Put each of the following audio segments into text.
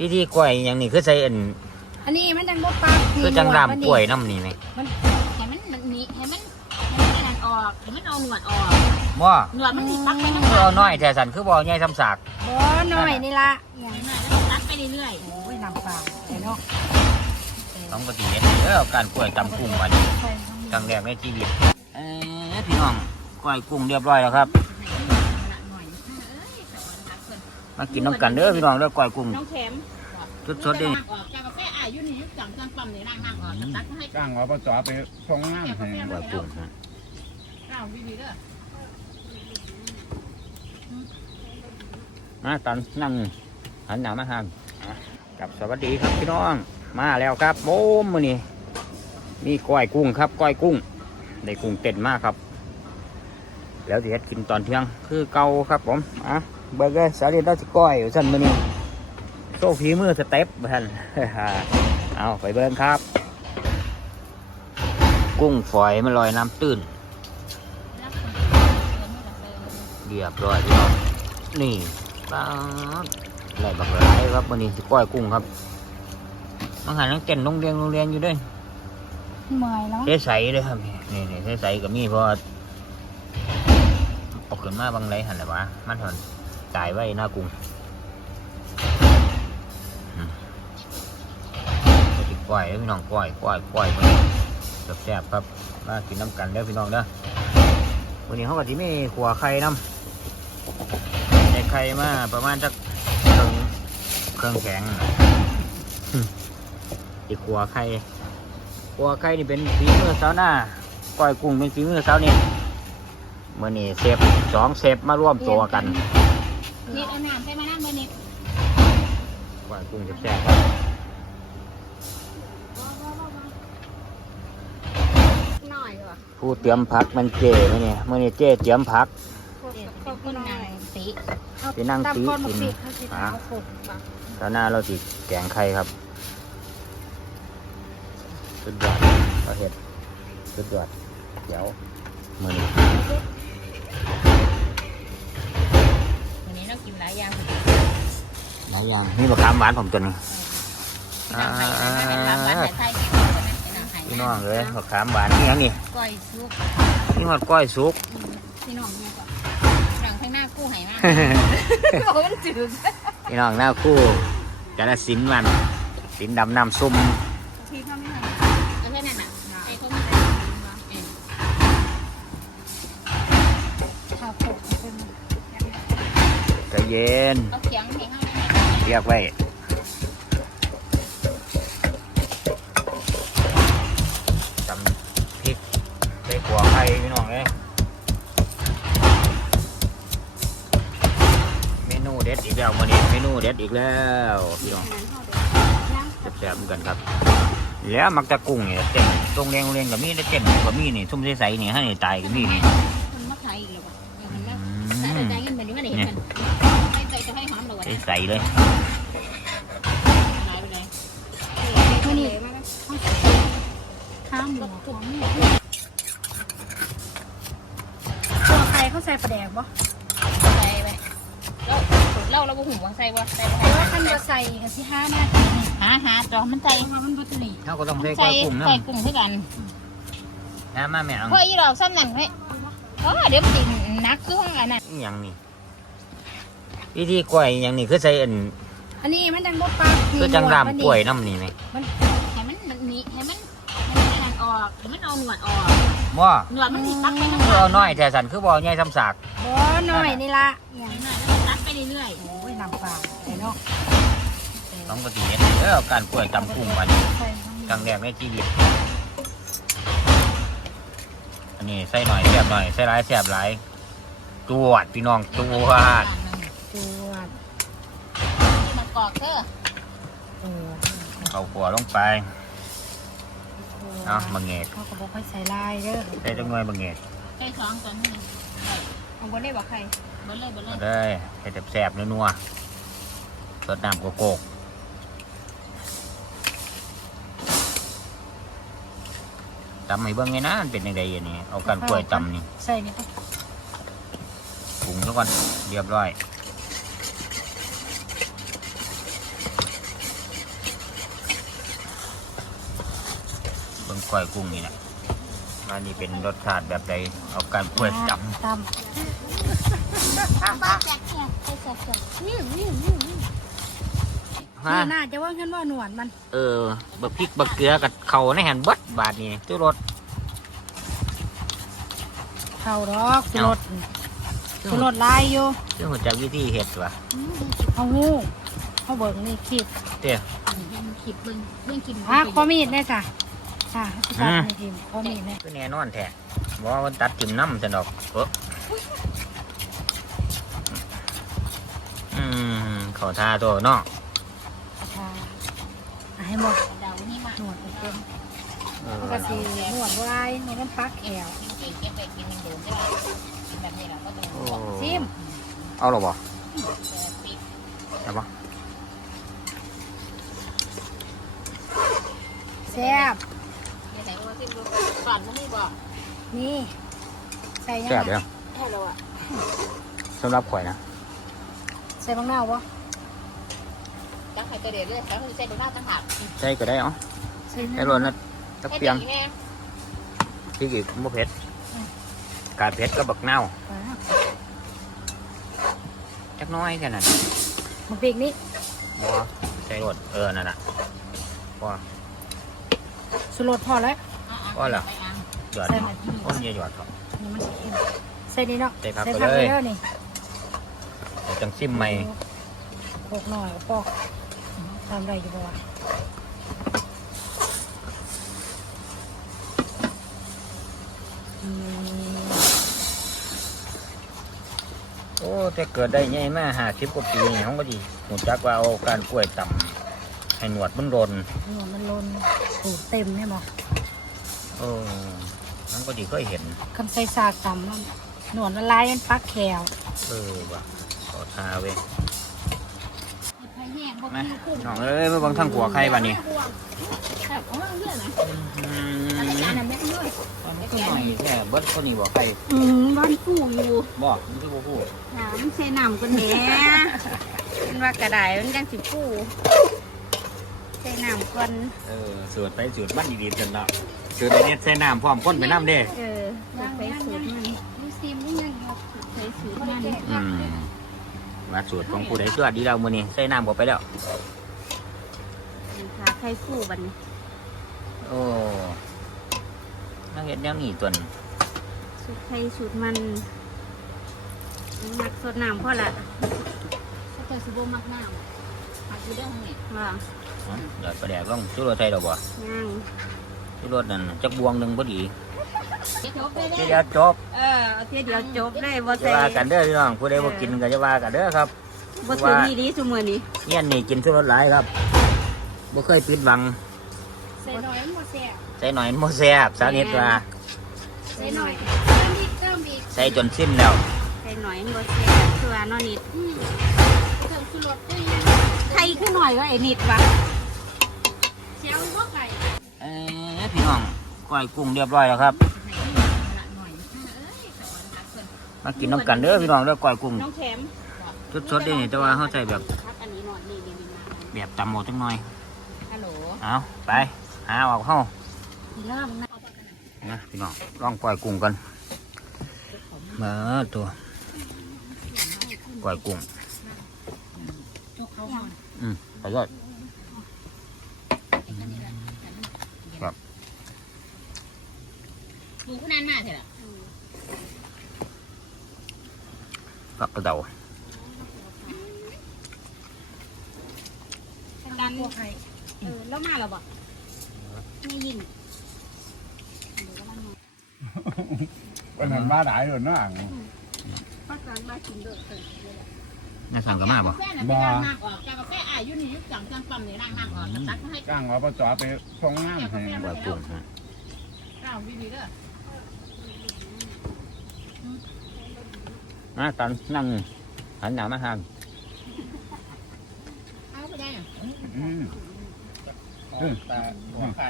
วิธีกล้วยอย่างนี้คือใส่อันอันนี้มันจังบ่ปักคือจังรามกล้วยน้ำนี่ไหมมันให้มันมันหนีให้มันให้มันนั่นออกให้มันเอาหนวดออกว่าหนวดมันสิปักไปทั้งคือเอาน้อยแต่สันคือบ่ใหญ่ซ้ำสากบ่น้อยนี่ละอย่างหน่อยแล้วตัดไปเรื่อยโอ้ยน้ำปลาเดี๋ยวเนาะต้องปฏิเสธเด้อการกล้วยตำกุ้งวันใส่ครั้งแรกในชีวิตเอ้ยพี่น้องกล้วยกุ้งเรียบร้อยแล้วครับ มากินน้ำกันเด้อพี่น้องเด้อกล้วยกุ้งน้องแถมสดๆเด้อออกจากกาแฟอายุนี่จังจังปั๊มนี่ร่างน้ำออกตักให้จ้างอบจไปส่งน้ำให้กล้วยกุ้งฮะข้าววิวีเด้อมาตอนนั่งหันหน้ามาทางอะกับสวัสดีครับพี่น้องมาแล้วครับโอ้มมื้อนี้มีกล้วยกุ้งครับกล้วยกุ้งได้กุ้งเต็มมากครับ แล้วสิเฮ็ดกินตอนเที่ยงคือเก่าครับผมอะ เบิร์กเลยสาลิดเราจะก้อยอยู่สั่นมื้อนี้โซ่ฝีมือสเต็ปท่านเอาไปเบิ่งครับ กุ้งฝอยมันลอยน้ำตื้นรับคนเดินไม่กับเดินเรียบร้อยพี่น้องนี่ปลาไหลบักหลายครับวันนี้สิก้อยกุ้งครับมังหันนังเต้นโรงเรียนโรงเรียนอยู่เด้วยเมื่อยแล้วเทใสเลยครับนี่นี่เทใสก็มีเพราะว่าเอาขึ้นมาบางไรหันแหละวะมันถอน ตายไว้หน้ากุ้งก้อยเด้อพี่น้องก้อยก้อยก้อยไปแซ่บครับมากินน้ำกันเด้อพี่น้องเด้อวันนี้เขาก็ที่มีขัวไข่น้ำได้ไข่มาประมาณสักเครื่องเครื่องแข็งอีกขัวไข่ขัวไข่นี่เป็นฝีมือสาวหน้าก้อยกุ้งเป็นฝีมือสาวนี่เมื่อนี้เซฟสองเซฟมาร่วมตัวกัน นี่เอาน้ำใส่มาน้ำเบอร์นี่ก้อยกุ้งแซ่บๆครับหน่อยว่ะผู้เตรียมผักมันเจมื่อนี้เมื่อนี้เจเตรียมผักขอบคุณนางสีไปนั่งตามตีก้อนมากินสิเขาสิเอาขบสาวหน้าเราติแกงไข่ครับ สุดยอดเราเห็ดสุดยอดเดี๋ยวมื่อนี้ กินหลายอย่างหลายอย่างนี่มะขามหวานผมตัวหนึงน้ำไผ่น้ำไผ่น้ำไผ่ไทยน้ำไผ่พี่น้องเลยมะขามหวานนี่ยังนี่ก้อยซุปนี่หอดก้อยสุกพี่น้องเนี่ยก่อนหลังข้างหน้ากู้ไหมากโอ้มันจืดพี่น้องหน้าคู่กาลสินธุ์มันสินธุ์ดำน้ำซุ่มที่ทำให้แล้ เย็นเขาเขียงให้ให้เรียกไว้ตำพริกใส่ขัวไข่พี่น้องเลยเมนูเด็ดอีกแล้ววันนี้เมนูเด็ดอีกแล้วพี่น้องแซ่บๆเหมือนกันครับ แล้วมักจะกุ้งเนี่ยเต็มตรงเรียงโรงเรียนกับมีได้เต็มกับมีนี่ทุ่มใสๆนี่ให้ตายกับมีนี่ ให้หอมเลยว่ะใสๆเลยหายไปเลยมื่อนี้ข้ามหมูตัวใครเขาใส่ปลาแดกบ่ใส่ไปแล้วเล่าเราบุหัวใส่บ่ใส่เพราะว่าขั้นจะใส่กันสิห้านาทีหาหาจอมันใส่เพราว่ามันบัตรีเขาก็ต้องใส่กล้ใส่วยกุ้งนะใส่กุ้งให้กันน้ำมาแม่เอาเพราะอีดอกซ้ำนั่นเฮ้ยเออเดี๋ยวมันนักคือห้องอันนั้นอย่างนี้ วิธีกล้วยอหย่างนี้คือใส่อันอันนี้มันจังบ่ปักคือจังรามกล้วยน้ำนี่ไหมให้มันมันหนีให้มันให้มันนั่นออกให้มันเอาหนวดออกว่าหนวดมันสิปักไปทั้งคือเอาน้อยแต่สันคือบ่ใหญ่ซ้ำสากบ่น้อยนี่ละอย่างหน่อยแล้วตัดไปเรื่อยโอ้ยน้ำปลาเดี๋ยวเนาะต้องปฏิเสธเด้อการกล้วยตำกุ้งวันใส่ครั้งแรกในชีวิตอันนี้ใส่หน่อยแซ่บหน่อยใส่หลายแซ่บหลายจวดพี่น้องจวด จวดมากอกเด้อเออเอาขัวลงไปเนาะบางเงกเขาก็บอกให้ใส่ลายเด้อใส่จังหน่วยบางเงกใส่สองตัวนี่เอาบ่ได้บอกใครเบิ่เลยเบิ่เลมายได้ให้แซ่บๆนัวๆสดน้ำโกโก้ตำให้เบิ่งไงนะมันเป็นยังไงอันนี้เอาการกล้วยตำนี่ใส่นี่ก็ปรุงซะก่อนเรียบร้อย ก้อยกุ้งนี่แหละอันนี้เป็นรสชาติแบบใดเอาการกล้วยจับตำบ้าแจกเนี่ยไปแจกแจกนี่นี่นี่นี่ฮะนี่น่าจะว่าฉันว่าหนวดมัน เออบักพริกบักเกลือกับเขาในแฮนเบิดบาทนี่ตู้รถเข้าดอกสุรสสุรสลายอยู่ซึ่งหัวจักวิธีเห็ดวะเอางูเขาเบิ่งนี่ขีดเตี้ยมันขีดเบิ้งเบิ้งขีดอะข้อมีดเนี่ยจ้ะ ค่ะตัดในทีมข้อมีดเนี่ยก็แน่นอนแท้บอกว่ามันตัดจิ้มน้ำจะดอกเอออืมเขาทาตัวเนาะค่ะอะให้หมดดาวนี่มาหนวดเต็มเออปกติหนวดลายหนวดมันปักแขวกินเก็บไปกินมันโดนใช่ไหมกินแบบนี้เราก็ต้องโอ้ซิมเอาหรอบ่ปิดใช่ปะแซ่บ ยังไงว่าซิมดูก่อนมันนี่บอกนี่ ใส่ยังแซ่บไงเลยแค่เราอะสำหรับข่อยนะใส่บางหน้าวะจังใครก็เดี๋ยวเรื่อยแล้วใส่ดูหน้าต่างหากใช่ก็ได้เอ๋อใส่ไอ้รนนะตะให้เพียงดีแห้งพริกอีกบ่เผ็ดกาดเผ็ดก็บักเน่าวจักหน้อยแค่นั้นมันปีกนี่บ่ใช่รสเออนั่นน่ะพอสุรสพอแล้ว ก็เหรอหยอดใส่เนาะต้นเยอะหยอดครับนี่มันสิเค็มใส่นี่เนาะใส่ผักใส่ไปผักเลไปยแล้วนี่เดี๋ยวจังซิมใหม่โขกหน่อยก็ปอกทำได้อยู่บ่วะอืมโอ้แต่เกิดได้ไงมาห้าสิบกว่าปีนี่เขาก็ดีหูจักว่าเอาการกล้วยต่ำให้หนวดมันรนหนวดมันลนสูตรเต็มใช่ไหม โอ้มันก็ดีเคยเห็น คำใส่สากต่ำมันหนวดละลายมันปักแขวเออว่ะขอทาเว้ยไผ่แห้งพวกมานี้คุ้มน้องเอ้ยมาเบังทางหัวใครบ้านี่แบบเอาเรื่องนะอืมอันนั้นแม่ด้วยมันก็หน่อยแค่เบิดคนนี้บอกใครอืมบ้านปู่อยู่บอกมันคือบ่พูดน้ำใส่น้ำกันแหน่มันว่ากระไดมันยังสิปู่ ใส่น้ำก่อนเออสูตรไปสูตรบ้านดีๆจนเนาะสูตรไอ้เนี่ยใส่น้ำพร้อมก้นไปน้ำเด้เออไปสูตรมันดูซิมนี่ยังใส่สูตรมันอืมว่าสูตรของผู้ใดเชื่อดีเรามื้อนี้ใส่น้ำบ่ไปแล้วขาไข่ฟูบัดนโอ้นักเฮ็ดแนวนี้ตัวนี้สูตรไข่สูตรมันมักสดน้ำพ่อละเขาจะสิบมักน้ำมักอยู่ได้ห้องนี่ ว่าอ๋อเดี๋ยวประแดกลองชูรสไทยดอกบ่ยังชูรสนั่นจักบวงหนึงพอดีเดี๋ยวจบเลยเดี๋ยวจบเออเอาเทียเดียวจบเลยบ่จะใส่ว่ากันเด้อพี่น้องผู้ใดบ่กินก็จะว่ากันเด้อครับบ่ถือนี่ดีซุมื้อนี้เงี้ยนี่กินชูรสหลายครับบ่เคยปิดบังใส่หน่อยมันบ่แซ่บใส่หน่อยมันบ่แซ่บสานิทว่าใส่หน่อยเติมอีกเติมอีกใส่จนสิ้นแล้วใส่หน่อยมันบ่แซ่บคือว่านอนิดเติมสุรสได้ไข่คือหน่อยก็ไอ้นิดวะ เจียวบ่ไก่ เอ้ย พี่น้องก้อยกุ้งเรียบร้อยแล้วครับ มากินน้ำกันเด้อพี่น้องเด้อก้อยกุ้งน้องแถมสดๆเด้นี่แต่ว่าเขาใส่แบบครับอันนี้หน่อยนี่นี่นี่มาแบบตำหมดจังหน่อย ฮัลโหลเอาไปหาเอาเข้าเริ่มนะนะพี่น้องลองก้อยกุ้งกันมาตัวก้อยกุ้งจกเขาหน่อยอืมไปเลย ดูขนาดหน้าเถอะล่ะปักกระเดากันพวกไข่เออแล้วมาแล้วบ่ไม่ยินวันนั้นมาหลายเลยเนาะป้ากันมากินเด้อน่าสั่งก็มาบ่กาแฟน่ะไปล้างน้ำออกจากกาแฟอายุนี่ยุคจังจังปั๊มนี่ล้างน้ำออกแล้วตักมาให้จ้างอบจไปส่งน้ำให้ก้อยกุ้งฮะเจ้าดีๆเด้อ มาตอนนั่งหันหน้ามาทางเอาไปได้อะอืมแต่หัวไข่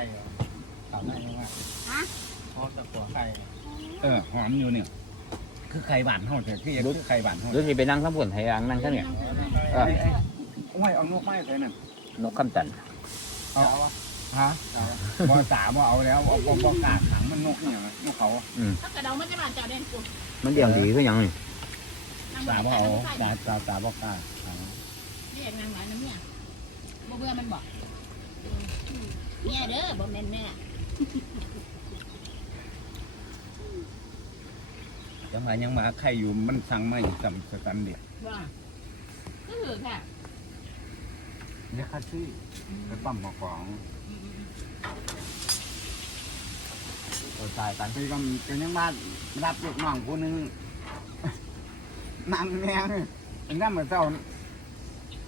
ถามได้ไหมว่าฮะทอดแต่หัวไข่เออหอมอยู่เนี่ยคือไข่บานเฮาแต่ที่คือไข่บานเฮาหรือสิไปนั่งข้างบนให้อังนั่งข้างเนี่ยเออโอ้ยเอานกไม้ใส่นั่นนกคำตันเอาฮะบ่ตาบ่เอาแล้วบ่บ่บ่กล้าขังมันนกเนี่ยนกเขาถ้ากระเดาไม่จะมาเจ้าเด่นกูมันเลี้ยงดีก็ยังนี่ ตาบ่เอาตาตาตาบ่กล้าขังเรียกนางหลายน้ำเนี่ยบ่เบื่อมันบอกเนี่ยเด้อบ่แม่นแม่ยังมายังมาใครอยู่มันสั่งมาอีกจำสตันเดียวว่าก็คือค่ะเนี่ยค่าซื้อไปปั๊มหมอของตายกันไปก็เป็นยังบ้านรับลูกน้องผู้หนึง นั่งแนงอันนั้นเหมือนเจ้า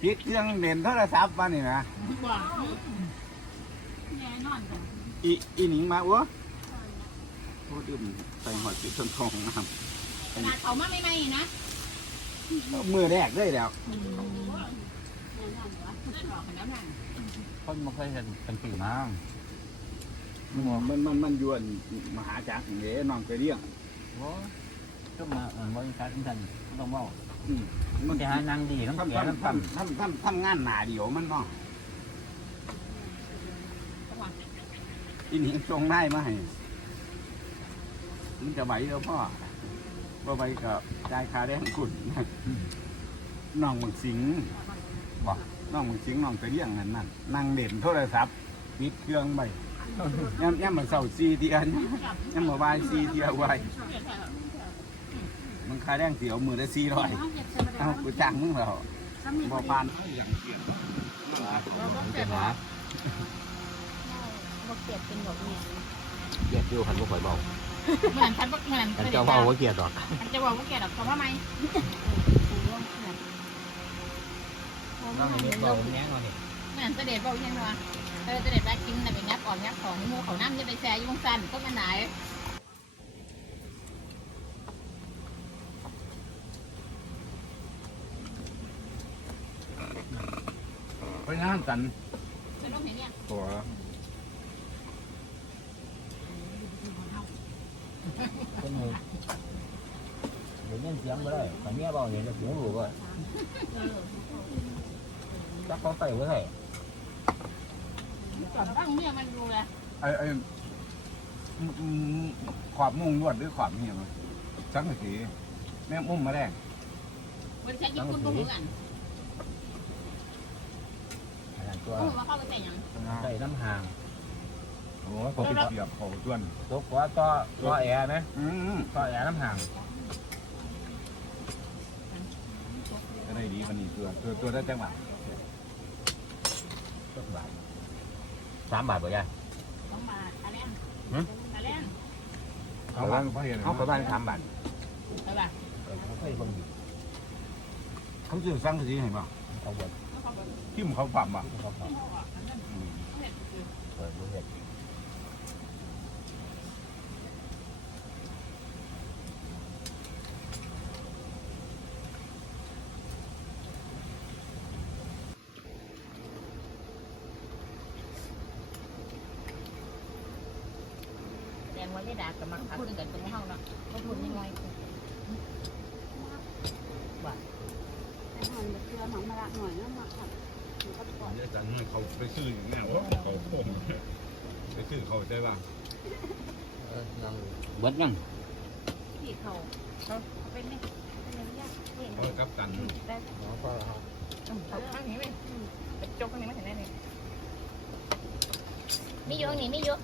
ปิดเครื่องเล่นโทรศัพท์มานี่นะว่าแน่นอนค่ะอีอีหนิงมาอ้วโอ้ดื่มใส่หัวจิตทนทองน้ขนาดเขามาใหม่ๆนะำมือแรกเลยแล้วแน่นอนวะได้หลอกกันแล้วนั่นคนไม่เคยเห็นเป็นปีมามันมันมันยวนมหาจักรเด้น้องไปเลี้ยง ก็มาบริษัทอินทันต้องว่าอืมมันจะหานางดีน้ำทำเสียทำน้ำทำทำทำทำงานหนาเดียวมันเนาะอีหนิงส่งได้มาให้มันจะไหวแล้วพ่อบ่ไหวก็จ่ายคาแรงคุณน้องมึงสิงบอกน้องมึงสิงน้องไปเลี้ยงนั่นนั่นนั่งเด่นโทรศัพท์ปิดเครื่องไปย่ำย่ำมันเสาซีเทียนย่ำมาไหวายซีเทียไหว มันค่าแรงเสียวมือละสี่ร้อยเอากูจ้างมึงแล้วบ่ปานอย่างเกียดเป็นหาบ่เกลียดเป็นแบบนี้เกียดอยู่คันบ่ค่อยเบาเหมือนฉันเหมือนคันเจ้าเบาว่าเกียดหรอกฉันจะบอกว่าแกดอกเขาว่าไหมน้องนี่เบาแง่งนี่เหมือนเสด็จบอกยังไงวะเออเสด็จแบกกินน่ะเป็นงับออกงับของมูเขานั่งจะไปแซ่ยุ่งสั้นก็มันไหนไปงาน กันจะต้องเห็นเนี่ยตัวเป็นไงเดี๋ยวนี้เสียงไปเลยแต่เนี้ยเบาเห็นจะเสียงรู้ก็จักเขาใส่ไว้ให้ก่อนตั้งเนี่ยมันดูแลไอ้ไอ้อืมอืมขอบมุงลวดหรือขอบนี่มั้งสังกะสีแม่มุ้มมาแรกมันใช้ญี่ปุ่นก็เหมือนกัน อันนั้น ตัวก็เหมือนว่าเข้าไปใส่ยังใส่น้ำหางโอ้เขาไปเสียบเขาส่วนตัวขวาต่อต่อแอร์ไหมอืมต่อแอร์น้ำหางก็ได้ดีวันนี้ตัวตัวตัวได้จังหวะสักบาทสามบาทบ่ยายสองบาทอะไรหืมอะไรเขาบ้านเขาเห็นเขาไปบ้านสามบาทใช่ป่ะเขาเคยเบิ่งอยู่เขาซื้อสังกะสีให้บ่เขาบด ทิ่มเขาปั๊มบ่เขาเขาอืมเปิดดูเห็ดแดงวันนี้ด่ากับมังคับขึ้นกันเป็นห้องเนาะก็พูดยังไงแต่หันเชื่อหมังมะละหน่อยแล้วมาค่ะมันก็ปล่อย เนี่ยจังเขาไปซื้ออย่างเงี้ยว่าเขาโค้งไปซื้อเขาใช่ป่ะเออยังเบิดยังที่เขาเขาเป็นนี่เป็นอะไรยากเห็นเขากับกันได้เขาก็เขาเอาข้างนี้ไหมจกข้างนี้ไม่เห็นได้เลยมีอยู่นี่มีอยู่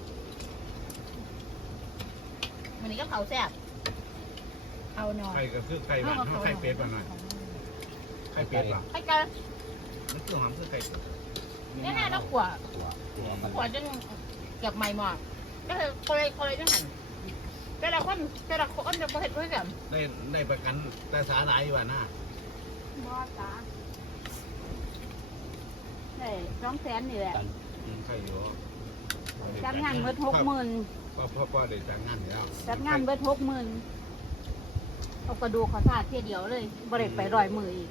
มันนี่ก็เขาแซ่บเอาหน่อยไข่ก็คือไข่บ้านเขาไข่เป็ดป่ะหน่อยไข่เป็ดป่ะให้กัน มันคือหอมคือไข่เป็ดแน่ๆต้องขวตัวตัวมันขวจนเกือบใหม่หมดก็คือคนเลยคนเลยจังหันแต่ละคนแต่ละคนจะประเทศเพื่อนกันได้ได้ประกันแต่สาหร่ายว่าน่าบอสาเฮ้ยสองแสนนี่แหละอืมไข่อยู่จัดงานเบิดหกหมื่นพ่อพ่อพ่อได้จัดงานอยู่แล้วจัดงานเบิดหกหมื่นเอากระดูกเขาสาดเทียเดียวเลยบริไปร้อยมืออีก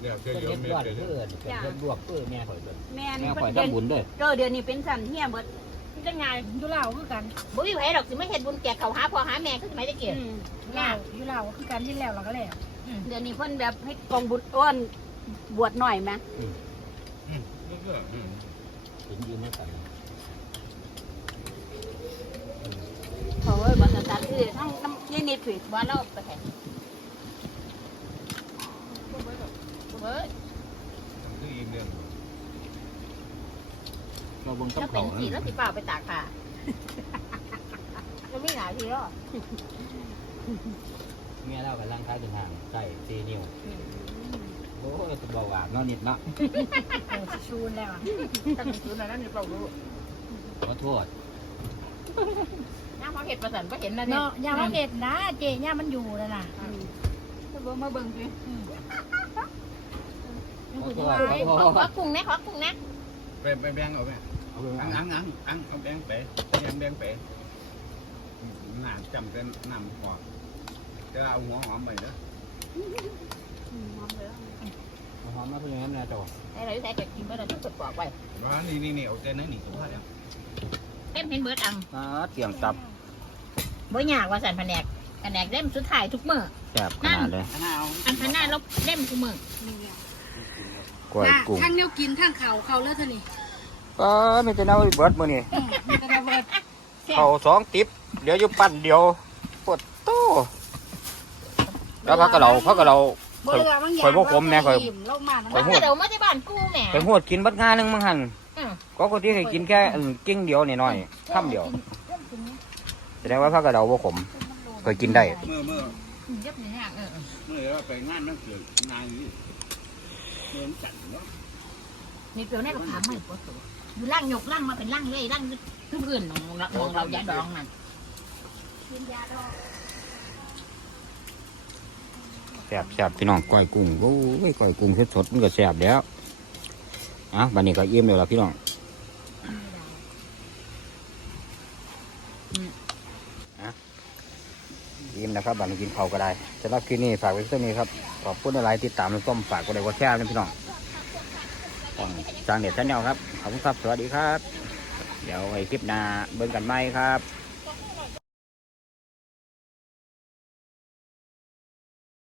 เดี๋ยวเป็นเดี๋ยวเล็ดเดี๋ยวอดเดี๋ยวเพื่อนเป็นเล็ดลวกเพื่อแม่ข่อยเบิดแม่นแม่ข่อยเดือนทำบุญเด้อเจอเดือนนี้เป็นสันเทียเบิดจะงานยุลาวคือกันบุ้ยไผ่ดอกสิไม่เห็นบุญแก่เขาหาพ่อหาแม่คือสมัยตะเกียบอืมงานยุลาวคือกันที่แล้วเราก็แล้วเดือนนี้เพิ่นแบบให้กองบุญอ้วนบวชหน่อยไหมอืมนี่ก็อืมกินยืนไม่กันเขาเอ้ยบอสตัดคือทั้งน้ำยี่นิดผิดว่าเราไปแข่ง เฮ้ยคืออีกเรื่องเราเบิ่งกับถ้าเป็เขานสีแล้วสีเปล่าไปตากผ้าจะมีหลายทีแล้วเมียเรากำลังคล้ายเป็นห่างใส่ซีนิ้วโอ้ยจะบอกว่าเนอนนิดเนาะชูนแล้วอะตั้งแต่ชุดนั้นนี่เปล่ารู้ขอโทษน้ำพอเห็ดประสันก็เห็นนะเนี่ยเนาะย่ามาเห็ดนะ เจย่ามันอยู่แล้วน่ะเบิ่งมาเบิ่งสิ ขอโทษขขออโทษขอกุ้งนะขอกุ้งนะไปไปแบงเอาไปเอาไปอัวางงอังอังอังเอาแบงไปยังแบงไปหนาจำเป็นน้ำพอจะเอาหัวหอมไปเด้อหอมมาเพื่อนนะจ๊ะไอ้เราใส่กระกินเมื่อเราต้องกดปอกไว้ว่านี่นี่นี่เอาแต่นั้นนี่ก็พอแล้วเต็มเห็นเบิร์ดอังอ่าเตรียมตับบ่ยากว่าสันแผนกแผนกเล่มสุดท้ายทุกมื้อแซ่บขนาดเลยอันนั้นเอาอันพันหน้าลบเล่มทุกมื้อ กล้วยกุ้งทั้งแนวกินทั้งเขาเขาเลิศเท่านี้เออไม่จะเน่าอีเบิดมื้อนี่มันจะระเบิดเขาสองติ๊บเดี๋ยวอยู่ปั่นเดียวปวดโตแล้วพักกับเราพักกับเราบ่เหลือมันข่อยบ่ขมแน่ข่อยอิ่ลงมาข่อยมันจะเดี๋ยวมาที่บ้านกูแหมไปหวดกินบัดงานหนึงมั้งหันอืมก็คนที่เคยกินแค่อืมกิ้งเดียวนี่น้อยค่ำเดียวแสดงว่าพักกับเราบ่ขมเคยกินได้เมื่อเมื่อเย็บนี่ยากเออเมื่อเราไปงานนั่นเกิดงานนี้ เมืองจันทร์เนาะนี่เปลียวแน่เราถามไม่ปวดตัวอยู่ล่างยกล่างมาเป็นล่างเลยล่างขึ้นพื้นมองเรามองเรายาดองนั่นแซ่บแซ่บพี่น้องก้อยกุ้งโอ้ยก้อยกุ้งสดๆมันก็แซ่บแล้วอะบัดนี้ก็เยี่ยมแล้วล่ะพี่น้องอะยิ้มนะครับบัดนี้กินเผาวก็ได้สำหรับคลิปนี้ฝากไว้เท่านี้ครับ ขอบคุณอะไรติดตามและส้มฝากกดไลค์กดแชร์นะพี่น้องต้องจางเด็ดชาแนลครับ ขอบคุณครับ สวัสดีครับ เดี๋ยวไว้คลิปหน้าเบิ่งกันไหมครับ